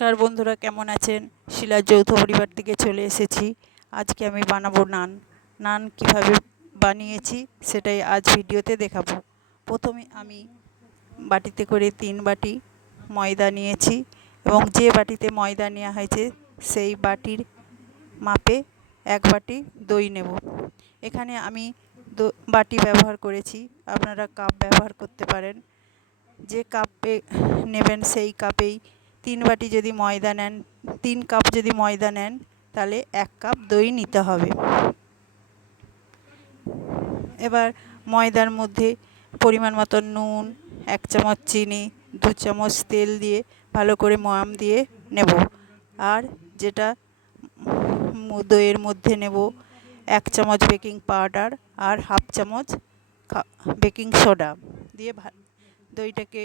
নমস্কার বন্ধুরা, কেমন আছেন? শিলার যৌথ পরিবার থেকে চলে এসেছি। আজকে আমি বানাবো নান কিভাবে বানিয়েছি সেটাই আজ ভিডিওতে দেখাবো। প্রথমে আমি বাটিতে করে 3 বাটি ময়দা নিয়েছি এবং যে বাটিতে ময়দা নেওয়া হয়েছে সেই বাটির মাপে 1 বাটি দই নেব। এখানে আমি বাটি ব্যবহার করেছি, আপনারা কাপ ব্যবহার করতে পারেন। যে কাপে নেবেন সেই কাপেই 3 বাটি যদি ময়দা নেন, 3 কাপ যদি ময়দা নেন তাহলে 1 কাপ দই নিতে হবে। এবার ময়দার মধ্যে পরিমাণ মতো নুন, 1 চামচ চিনি, 2 চামচ তেল দিয়ে ভালো করে ময়াম দিয়ে নেব। আর যেটা দইয়ের মধ্যে নেব 1 চামচ বেকিং পাউডার আর 1/2 চামচ বেকিং সোডা দিয়ে দইটাকে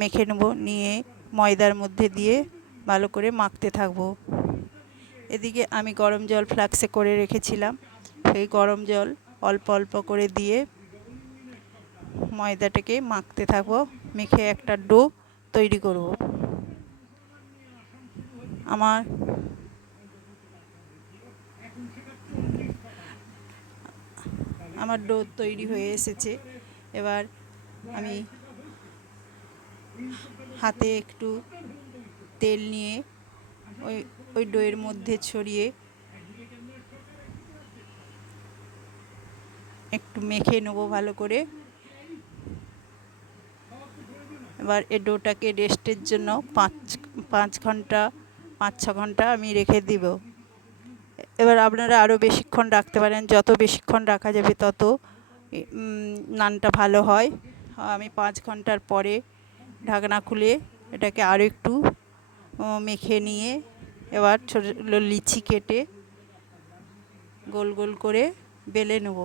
মেখে নেব। নিয়ে ময়দার মধ্যে দিয়ে ভালো করে মাখতে থাকবো। এদিকে আমি গরম জল ফ্লাক্সে করে রেখেছিলাম, সেই গরম জল অল্প অল্প করে দিয়ে ময়দাটাকে মাখতে থাকবো। মেখে একটা ডো তৈরি করব। আমার ডো তৈরি হয়ে এসেছে। এবার আমি হাতে একটু তেল নিয়ে ওই ডোয়ের মধ্যে ছড়িয়ে একটু মেখে নেব ভালো করে। এবার এই ডোটাকে রেস্টের জন্য 5-6 ঘন্টা আমি রেখে দিব। এবার আপনারা আরও বেশিক্ষণ রাখতে পারেন, যত বেশিক্ষণ রাখা যাবে তত নানটা ভালো হয়। আমি 5 ঘন্টার পরে ঢাকনা খুলে এটাকে আরও একটু মেখে নিয়ে এবার ছোটো ছোটো লিচি কেটে গোল গোল করে বেলে নেব।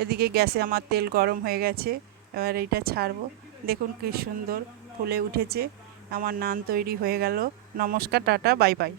এদিকে গ্যাসে আমার তেল গরম হয়ে গেছে, এবার এইটা ছাড়বো। দেখুন কি সুন্দর ফুলে উঠেছে। আমার নান তৈরি হয়ে গেল। নমস্কার, টাটা, বাই বাই।